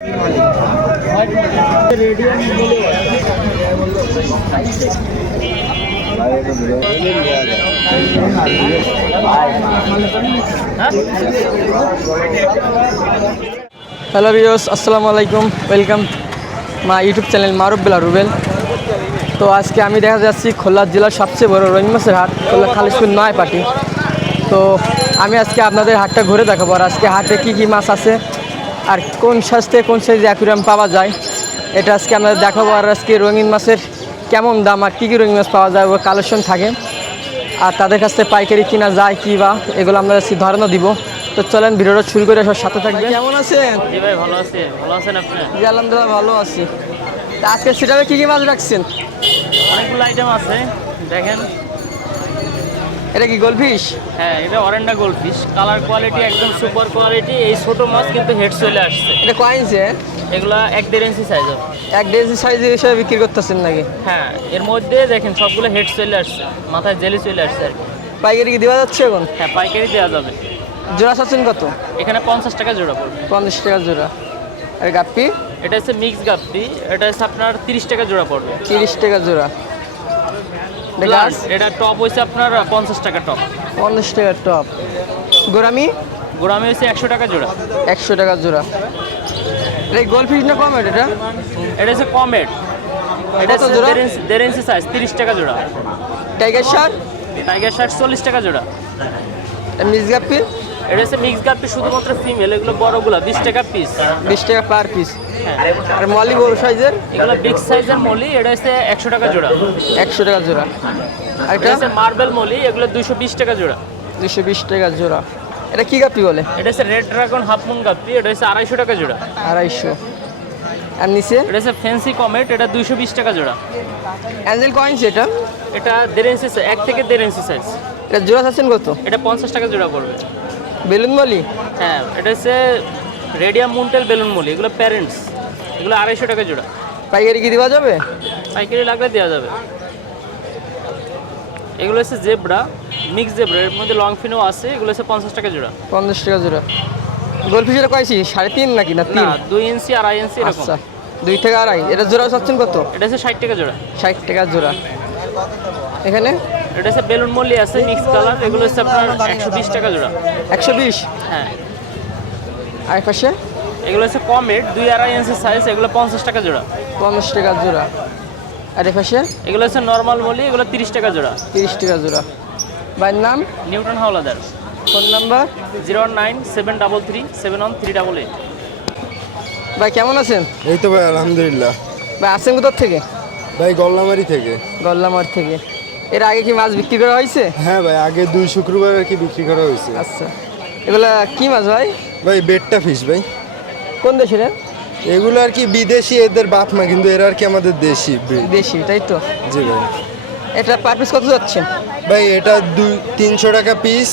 Hello viewers, আসসালামু আলাইকুম। Welcome my YouTube channel মারুফ বিল্লাহ রুবেল। তো আজকে আমি দেখা যাচ্ছি খুলনা জেলার সবচেয়ে বড় রুই মাছের হাট খুলনা খালিশপুর নয়াপাটি। তো আমি আজকে আপনাদের হাটটা ঘুরে দেখাবো, আর আজকে হাটে কী কী মাছ আছে আর কোন সাইজে কোন সাইজে অ্যাকুরিয়াম পাওয়া যায় এটা আজকে আপনাদের দেখাবো। আর আজকে রঙিন মাছের কেমন দাম আর কী কী রঙিন মাছ পাওয়া যায় ও কালেকশন থাকে, আর তাদের কাছ থেকে পাইকারি কিনা যায় কী বা এগুলো আমরা আজকে ধারণা দিব। তো চলেন ভিডিওটা শুরু করে সব সাথে থাকবে। কেমন আছেন? জি ভাই, ভালো আছি। ভালো আছেন আপনি? জি আলহামদুলিল্লাহ ভালো আছি। তা আজকে সেটাবে কী কী মাছ রাখছেন? অনেকগুলো আইটেম আছে, দেখেন। এটা কি গোলফিশ? হ্যাঁ, এটা অরেন্ডা গোল্ডফিশ, কালার কোয়ালিটি একদম সুপার কোয়ালিটি। এই ছোট মাছ কিন্তু হেড চলে আসছে। এটা কয়েন্সে এগুলা 1-1.5 ইঞ্চি সাইজ হবে। 1.5 সাইজ হিসেবে বিক্রি করতেছেন নাকি? হ্যাঁ, এর মধ্যে দেখেন সবগুলো হেড চলে আসছে, মাথায় জেলি চলে আসছে আর কি। পাইকারি কি দেওয়া যাচ্ছে এখন? হ্যাঁ, পাইকারি দেওয়া যাবে। জোড়া চাচ্ছেন কত? এখানে 50 টাকা জোড়া পড়বে। 50 টাকা জোড়া। আর গাপ্পি? এটা হচ্ছে মিক্স গাপ্পি, এটা হচ্ছে আপনার 30 টাকা জোড়া পড়বে। 30 টাকা জোড়া। প্লাস এটা টপ হচ্ছে আপনার 50 টাকা টপ। 50 টাকা টপ। গোরামি? গোড়ামি হচ্ছে 100 টাকা জোড়া। 100 টাকা জোড়া। এটা গোলফিশ না কমেট? এটা এটা হচ্ছে কমেট, এটা কত হচ্ছে জোড়া? 1.5 ইঞ্চি সাইজ, 30 টাকা জোড়া। Tiger shirt? টাইগার শার্ট 40 টাকা জোড়া। মিস গাপ্পি? এটা হচ্ছে মিক্স গাপ্পি, শুধুমাত্র ফিমেল। এগুলো বড়গুলো 20 টাকা পিস। 20 টাকা পার পিস। হ্যাঁ, আর মলি বড় সাইজের? এগুলো বিগ সাইজের মলি, এটা হচ্ছে 100 টাকা জোড়া। 100 টাকা জোড়া। আর এটা এটা হচ্ছে মার্বেল মলি, এগুলো 220 টাকা জোড়া। 220 টাকা জোড়া। এটা কি গাপ্পি বলে? এটা হচ্ছে রেড ড্রাগন হাফ মুন গাপ্পি, এটা হচ্ছে 250 টাকা জোড়া। 250। আর নিচে এটা হচ্ছে ফ্যান্সি কমেট, এটা 220 টাকা জোড়া। Angel coins? এটা এটা 1.5 ইঞ্চি, 1 থেকে 1.5 ইঞ্চি সাইজ। এটা জোড়া চাচ্ছেন কত? এটা 50 টাকা জোড়া পড়বে। বেলুন মলি? হ্যাঁ, এটা হচ্ছে রেডিয়াম মুন্টেল বেলুন মলি, এগুলো প্যারেন্টস, এগুলো 250 টাকা জোড়া। পাইকারি কি দেওয়া যাবে? পাইকারি লাগলে দেওয়া যাবে। এগুলো হচ্ছে জেব্রা, মিক্স জেব্রা, এর মধ্যে লং ফিনও আছে। এগুলো হচ্ছে 50 টাকা জোড়া। 50 টাকা জোড়া। গোলফিশের কয়ছি? 3.5 নাকি না 3? না, 2 ইঞ্চি 2.5 ইঞ্চি এরকম। আচ্ছা, 2 থেকে 2.5। এটা জোড়া চাচ্ছেন কত? এটা হচ্ছে 60 টাকা জোড়া। 60 টাকা জোড়া। এখানে এটা হচ্ছে বেলুন মল্লি আছে মিক্স কালার, এগুলো হচ্ছে আপনার 120 টাকা জোড়া। 120। হ্যাঁ, আর পাশে এগুলো হচ্ছে কমেট, 2-2.5 ইঞ্চি সাইজ, এগুলো 50 টাকা জোড়া। 50 টাকা জোড়া। আর পাশে এগুলো হচ্ছে নর্মাল মলি, এগুলো 30 টাকা জোড়া। 30 টাকা জোড়া। ভাইয়ের নাম? নিউটন হাওলাদার। Phone number? 019-733-71388। ভাই কেমন আছেন? এই তো ভাই আলহামদুলিল্লাহ। ভাই আসছেন কোথার থেকে? ভাই গল্লামারি থেকে। গল্লামার থেকে। এর আগে কি মাছ বিক্রি করা হয়েছে? হ্যাঁ ভাই, আগে 2 শুক্রবার আর কি বিক্রি করা হয়েছে। আচ্ছা, এগুলা কি মাছ ভাই? ভাই বেটটা ফিশ ভাই। কোন দেশের? এগুলো আর কি বিদেশি, এদের বাপ মা, কিন্তু এরা আর কি আমাদের দেশি breed। দেশি, তাই তো? জি ভাই। এটা পার পিস কত যাচ্ছে? ভাই এটা 300 টাকা পিস,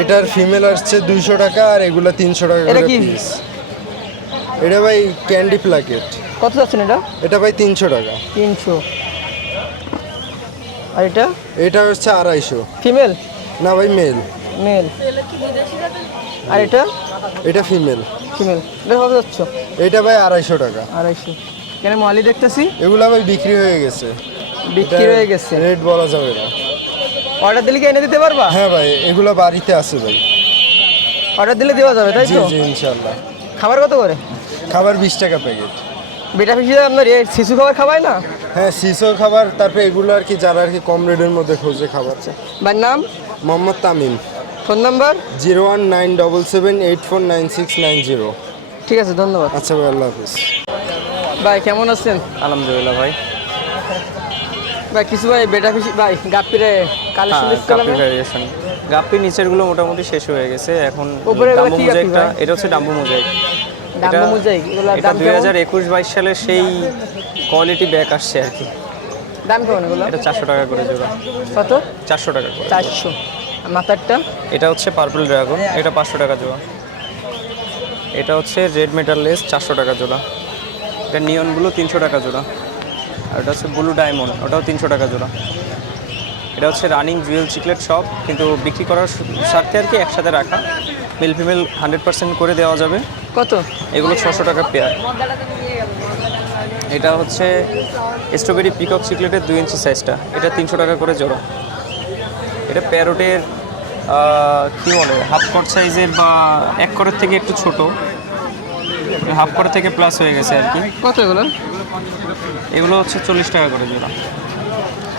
এটার ফিমেল আসছে 200 টাকা, আর এগুলা 300 টাকা এটা করে কি? পিস। এটা ভাই ক্যান্ডি প্লাকেট। কত যাচ্ছেন এটা? এটা ভাই 300 টাকা। 300। আর এটা? এটা হচ্ছে 250। ফিমেল? না ভাই মেল। মেল। আর এটা? এটা ফিমেল। ফিমেল। এটা কত যাচ্ছে? এটা ভাই 250 টাকা। 250। কেন মালি দেখতেছি এগুলা ভাই বিক্রি হয়ে গেছে। বিক্রি হয়ে গেছে। রেট বলা যাবে না। অর্ডার দিলে কি এনে দিতে পারবা? হ্যাঁ ভাই, এগুলো বাড়িতে আছে ভাই। অর্ডার দিলে দেওয়া যাবে, তাই জি তো? জি ইনশাল্লাহ। খাবার কত করে? খাবার 20 টাকা প্যাকেট। বেটা ফিশে আপনার শিশু খাবার খাওয়ায় না? হ্যাঁ, শিশু খাবার, তারপরে এগুলো আর কি যারা আর কি কম রেটের মধ্যে খোঁজে খাবার। ভাইয়ের নাম? মোহাম্মদ তামিম। Phone number? 01977849690। ঠিক আছে, ধন্যবাদ। আচ্ছা ভাই, আল্লাহ হাফিজ। ভাই কেমন আছেন? আলহামদুলিল্লাহ ভাই। ভাই কিছু ভাই বেটা ফিশি ভাই গাপ্পিরে কালেকশন দিচ্ছিলাম। ভ্যারিয়েশন গাপ্পি নিচের গুলো মোটামুটি শেষ হয়ে গেছে এখন। উপরে এগুলো ডাম্বো কি গাপ্পি মোজাইকটা, ভাই? এটা হচ্ছে ডাম্বো মোজাইক। ডাম্বো মোজাইক, এগুলোর এটা দাম কেমন? 2021-22 সালের সেই কোয়ালিটি ব্যাক আসছে আর কি। দাম কেমন এগুলো? এটা 400 টাকা করে জোড়া। কত? 400 টাকা করে। 400। আর মাথারটা? এটা হচ্ছে পার্পল ড্রাগন, এটা 500 টাকা জোড়া। এটা হচ্ছে রেড মেটাল লেস, 400 টাকা জোড়া। এটা নিয়ন ব্লু, 300 টাকা জোড়া। আর এটা হচ্ছে ব্লু ডায়মন্ড, ওটাও 300 টাকা জোড়া। এটা হচ্ছে রানিং জুয়েল চিকলেট সব, কিন্তু বিক্রি করার স্বার্থে আর কি একসাথে রাখা। মেল ফিমেল 100% করে দেওয়া যাবে। কত? এগুলো 600 টাকা পেয়ার। এটা হচ্ছে স্ট্রবেরি পিকক চকলেটের 2 ইঞ্চি সাইজটা, এটা 300 টাকা করে জোড়া। এটা প্যারোটের কী বলে হাফ কট সাইজের বা 1 করের থেকে একটু ছোট, হাফ করের থেকে প্লাস হয়ে গেছে আর কি। কত এগুলো? এগুলো হচ্ছে 40 টাকা করে জোড়া।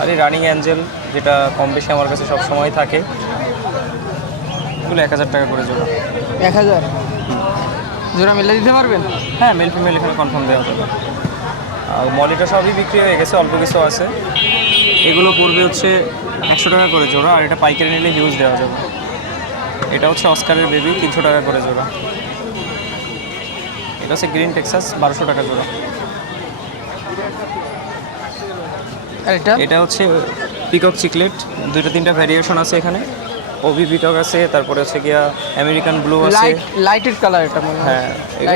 আর এই রানিং অ্যাঞ্জেল যেটা কম বেশি আমার কাছে সব সময় থাকে, এগুলো 1000 টাকা করে জোড়া। 1000 জোড়া মিলে দিতে পারবেন? হ্যাঁ, মেল ফিমেল এখানে কনফার্ম দেওয়া যাবে। আর মলিটা সবই বিক্রি হয়ে গেছে, অল্প কিছু আছে। এগুলো পড়বে হচ্ছে 100 টাকা করে জোড়া, আর এটা পাইকারি নিলে হিউজ দেওয়া যাবে। এটা হচ্ছে অস্কারের বেবি, 300 টাকা করে জোড়া। এটা হচ্ছে গ্রিন টেক্সাস, 1200 টাকা জোড়া। আর এটা? এটা হচ্ছে পিকক চিকলেট, 2-3টা ভ্যারিয়েশন আছে এখানে। ওভি পিকক আছে, তারপরে হচ্ছে গিয়া আমেরিকান ব্লু আছে। লাইটেড কালার এটা মনে হয়। হ্যাঁ,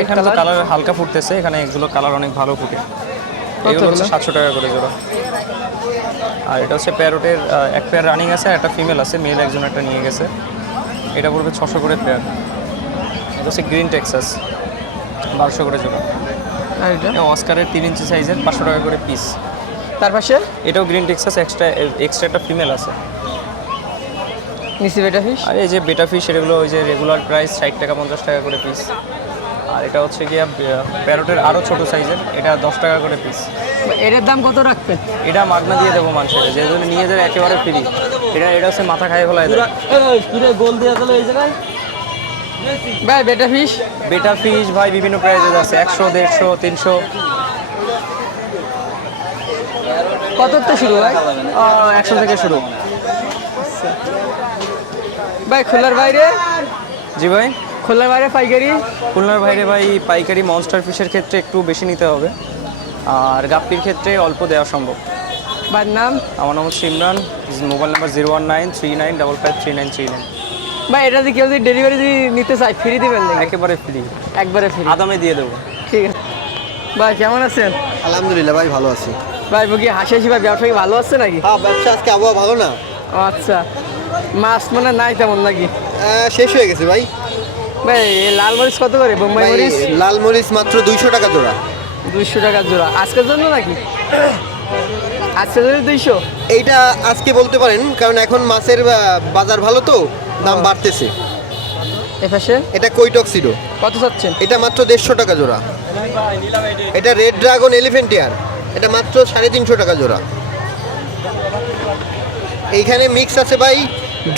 এখানে তো কালার হালকা ফুটতেছে, এখানে এগুলো কালার অনেক ভালো ফুটে। এগুলো হচ্ছে 700 টাকা করে জোড়া। আর এটা হচ্ছে প্যারোটের এক পেয়ার রানিং আছে, আর একটা ফিমেল আছে, মেল একজন একটা নিয়ে গেছে। এটা পড়বে 600 করে পেয়ার। এটা হচ্ছে গ্রিন টেক্সাস, 1200 করে জোড়া। আর এটা? এটা অস্কারের 3 ইঞ্চি সাইজের, 500 টাকা করে পিস। তার পাশে? এটাও গ্রিন টেক্সাস, এক্সট্রা একটা ফিমেল আছে। নিচে বেটা ফিশ? আর এই যে বেটা ফিশ, এগুলো ওই যে রেগুলার প্রাইস 60 টাকা 50 টাকা করে পিস। আর এটা হচ্ছে গিয়া প্যারোটের আরও ছোটো সাইজের, এটা 10 টাকা করে পিস। এটার দাম কত রাখবেন? এটা মাগনা দিয়ে দেবো মানুষের, যেহেতু নিয়ে যাবে একেবারে ফ্রি। এটা হচ্ছে মাথা খাইয়ে ফেলায় দেয়। গোল দিয়ে দিল এই জায়গায়। ভাই বেটা ফিশ? বেটা ফিশ ভাই বিভিন্ন প্রাইজেস আছে, 100, 150, 300। কত তো শুরু ভাই? 100 থেকে শুরু। ভাই খোলার বাইরে? জি ভাই, খোলার বাইরে পাইকারি? খুলনার বাইরে ভাই পাইকারি মনস্টার ফিশের ক্ষেত্রে একটু বেশি নিতে হবে, আর গাপ্পির ক্ষেত্রে অল্প দেওয়া সম্ভব। ভাইয়ের নাম? আমার নাম হচ্ছে ইমরান, মোবাইল নাম্বার 01939553939। ভাই এটা যদি কেউ যদি ডেলিভারি নিতে চায় ফ্রি দিবেন নাকি? একেবারে ফ্রি, একবারে ফ্রি? আদামে দিয়ে দেবো। ঠিক আছে। ভাই কেমন আছেন? আলহামদুলিল্লাহ ভাই, ভালো আছি। ভাই বুকি হাসি হাসি ভাই, ব্যবসা কি ভালো আছে নাকি? হ্যাঁ, ব্যবসা আজকে আবহাওয়া ভালো না, ও আচ্ছা, মাছ মানে নাই তেমন নাকি? শেষ হয়ে গেছে ভাই। ভাই এই লাল মরিচ কত করে? বোম্বাই ভাই, মরিচ? লাল মরিচ মাত্র 200 টাকা জোড়া। 200 টাকা জোড়া আজকের জন্য নাকি? আজকের জন্য 200? এইটা আজকে বলতে পারেন, কারণ এখন মাছের বাজার ভালো তো, দাম বাড়তেছে। এপাশে? এটা কৈটক্সিডো, কত চাচ্ছেন? এটা মাত্র 150 টাকা জোড়া। এটা রেড ড্রাগন এলিফ্যান্ট ইয়ার, এটা মাত্র 350 টাকা জোড়া। এইখানে মিক্স আছে ভাই,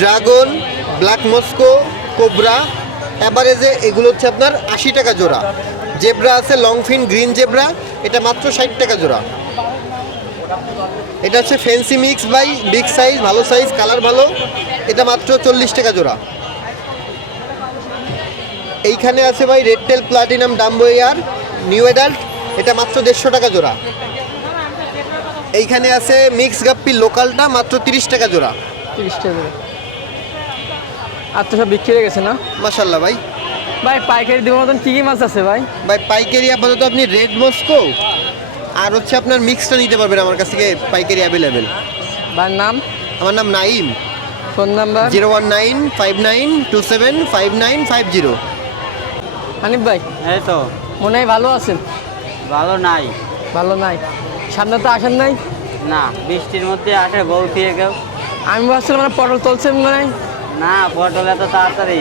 ড্রাগন, ব্ল্যাক মস্কো, কোবরা, অ্যাভারেজে এগুলো হচ্ছে আপনার 80 টাকা জোড়া। জেব্রা আছে, লংফিন গ্রিন জেব্রা, এটা মাত্র 60 টাকা জোড়া। এটা হচ্ছে ফ্যান্সি মিক্স ভাই, বিগ সাইজ, ভালো সাইজ, কালার ভালো, এটা মাত্র 40 টাকা জোড়া। এইখানে আছে ভাই রেড টেল প্লাটিনাম ডাম্বো ইয়ার নিউ অ্যাডাল্ট, এটা মাত্র 150 টাকা জোড়া। এইখানে আছে মিক্স গাপ্পি লোকালটা, মাত্র 30 টাকা জোড়া। 30 টাকা জোড়া। আর তো সব বিক্রি হয়ে গেছে না? মাশাল্লাহ ভাই। ভাই পাইকারি দেওয়ার মতন কী কী মাছ আছে ভাই? ভাই পাইকারি আপাতত আপনি রেড মস্কো আর হচ্ছে আপনার মিক্সটা নিতে পারবেন আমার কাছ থেকে, পাইকারি অ্যাভেলেবেল। ভাইয়ের নাম? আমার নাম নাইম, ফোন নাম্বার? 01959275950। হানিফ ভাই এই তো মনে হয় ভালো আছেন? ভালো নাই, ভালো নাই? সামনে তো আসেন নাই? না বৃষ্টির মধ্যে আসে বউ ফিরে কেউ। আমি ভাবছিলাম মানে পটল তুলছেন মনে হয়। না পটল এত তাড়াতাড়ি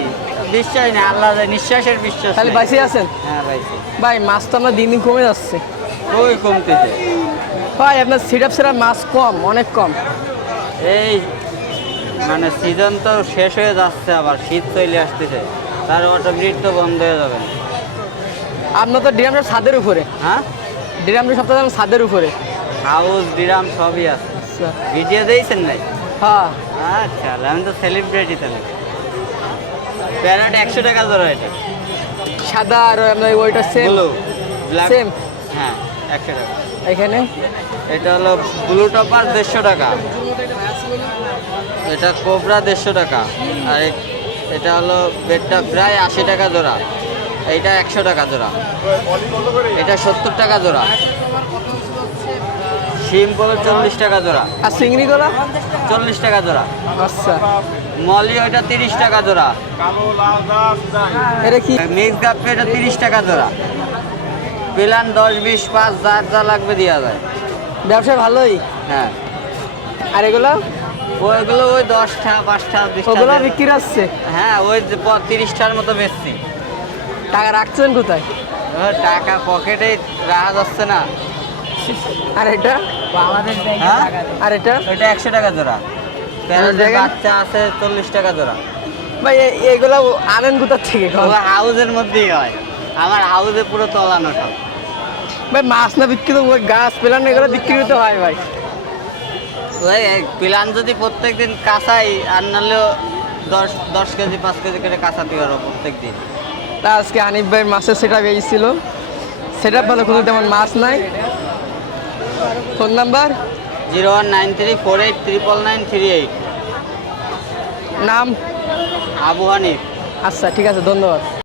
বিশ্বাস নেই, আল্লাহ নিঃশ্বাসের বিশ্বাস তাহলে নেই। বাইসে আছেন? হ্যাঁ ভাই, ভাই মাছ তো আমরা দিন দিন কমে যাচ্ছে। ওই কমতেছে। ভাই আপনার সিরাপ সেরা মাছ কম, অনেক কম। এই মানে সিজন তো শেষ হয়ে যাচ্ছে, আবার শীত চলে আসতেছে, তার অটোমেটিক তো বন্ধ হয়ে যাবে। আপনার তো ডিরামটা ছাদের উপরে? হ্যাঁ, ডিরামটা সপ্তাহে ছাদের উপরে? হাউস ডিরাম সবই আছে। আচ্ছা ভিডিও দিয়েছেন নাই? হ্যাঁ। আচ্ছা, আমি তো সেলিব্রিটি তাহলে। প্যারাট 100 টাকা জোড়া, এটা সাদা আর আপনার ওইটা সেম? Blue black same. হ্যাঁ 100 টাকা। এখানে এটা হলো ব্লু টপার 150 টাকা, এটা কোবরা 150 টাকা, আর এটা হলো বেডটা প্রায় 80 টাকা জোড়া, এইটা 100 টাকা জোড়া, এটা 70 টাকা জোড়া, সিম্পল 40 টাকা জোড়া, আর চিংড়ি গোলা? 40 টাকা জোড়া, আচ্ছা মলি ওইটা 30 টাকা জোড়া। এটা কি মিক্স গাপ্পি এটা 30 টাকা জোড়া। প্লান 10 20 5 যার যা লাগবে দেওয়া যায়। ব্যবসা ভালোই। হ্যাঁ আর এগুলো ওইগুলো ওই 10টা 5টা 20টা। ওগুলো বিক্রি আসছে। হ্যাঁ ওই 30টার মতো বেচছি। টাকা রাখছেন কোথায়? ও টাকা পকেটে রাখা যাচ্ছে না। আর এটা হ্যাঁ আর এটা ওইটা 100 টাকা জোড়া। প্যারেন্টের দেখেন। বাচ্চা আছে 40 টাকা জোড়া। ভাই এগুলো আনেন কোথার থেকে? ও হাউজের মধ্যেই হয়, আমার হাউজে পুরো তলানো সব। ভাই মাছ না বিক্রি তো ওই গাছ পেলান এগুলো বিক্রি করতে হয় ভাই। ওই প্লান যদি প্রত্যেকদিন কাঁচাই আর নাহলেও 10 কেজি 5 কেজি করে কাঁচাতে পারো প্রত্যেক দিন। তা আজকে হানিফ ভাই মাছের সেট আপ ছিল, সেট আপ ভালো, কোনো তেমন মাছ নাই। Phone number 019348993938। নাম? আবু হানিফ। আচ্ছা ঠিক আছে, ধন্যবাদ।